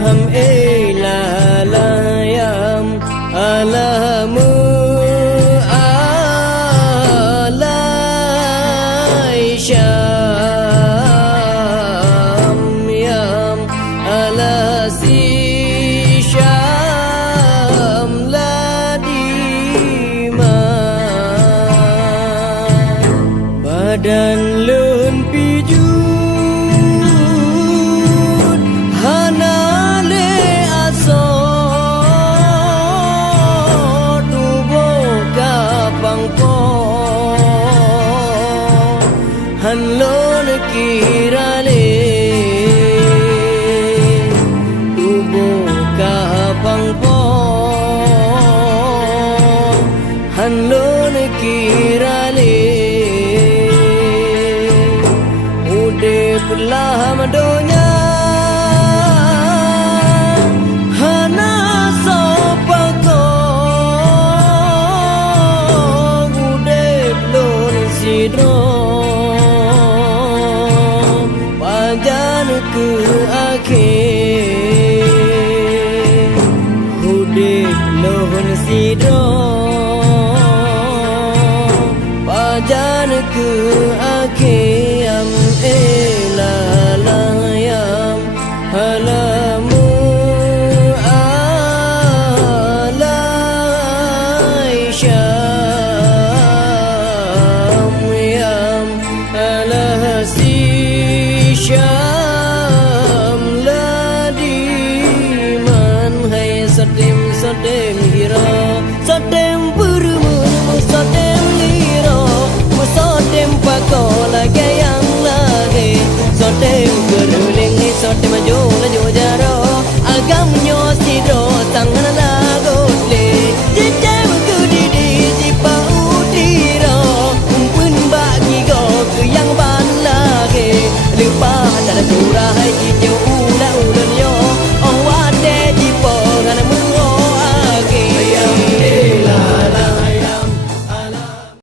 ham la la yam alamu alaisham yam alasi sham ladima badan lun piju hanlon kirale tubo ka pangpo hanlon kirale ude pelah madonya hana sopako ude belon sidro ke akhir hudip lohon sidro pajan ke akhir am elalayam halamu alaisham yam alahasi Satem hira satem